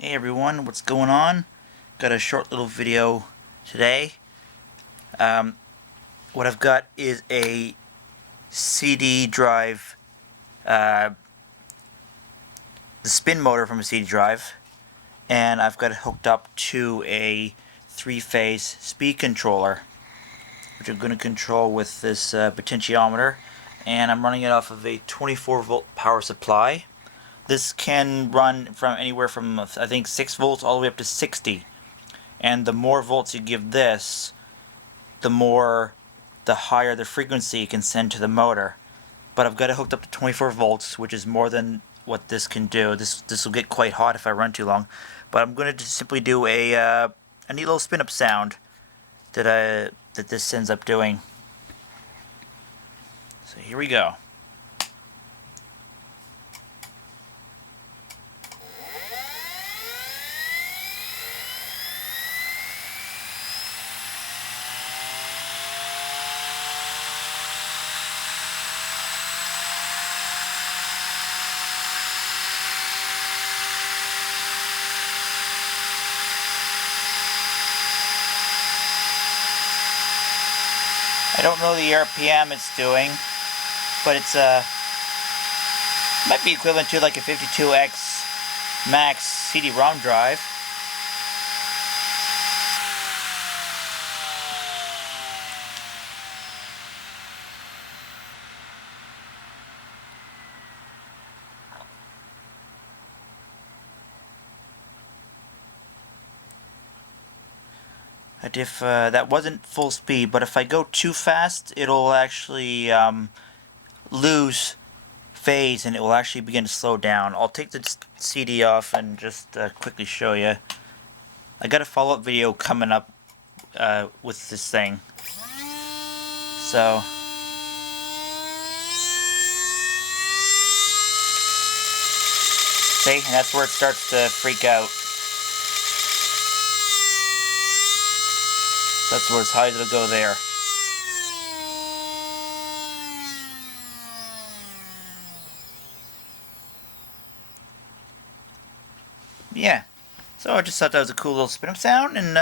Hey everyone, what's going on? Got a short little video today. What I've got is a CD drive, the spin motor from a CD drive, and I've got it hooked up to a 3-phase speed controller, which I'm going to control with this potentiometer, and I'm running it off of a 24-volt power supply. This can run from anywhere from, I think, 6 volts all the way up to 60. And the more volts you give this, the higher the frequency you can send to the motor. But I've got it hooked up to 24 volts, which is more than what this can do. This will get quite hot if I run too long. But I'm going to just simply do a neat little spin-up sound that this ends up doing. So here we go. I don't know the RPM it's doing, but it's might be equivalent to like a 52X max CD-ROM drive. And if that wasn't full speed, but if I go too fast, it'll actually lose phase and it will actually begin to slow down. I'll take the CD off and just quickly show you. I got a follow-up video coming up with this thing. So see, and that's where it starts to freak out. That's where as high as it'll go there. Yeah. So I just thought that was a cool little spin-up sound, and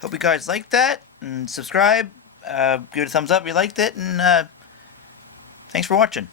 hope you guys liked that. And subscribe, give it a thumbs up if you liked it, and thanks for watching.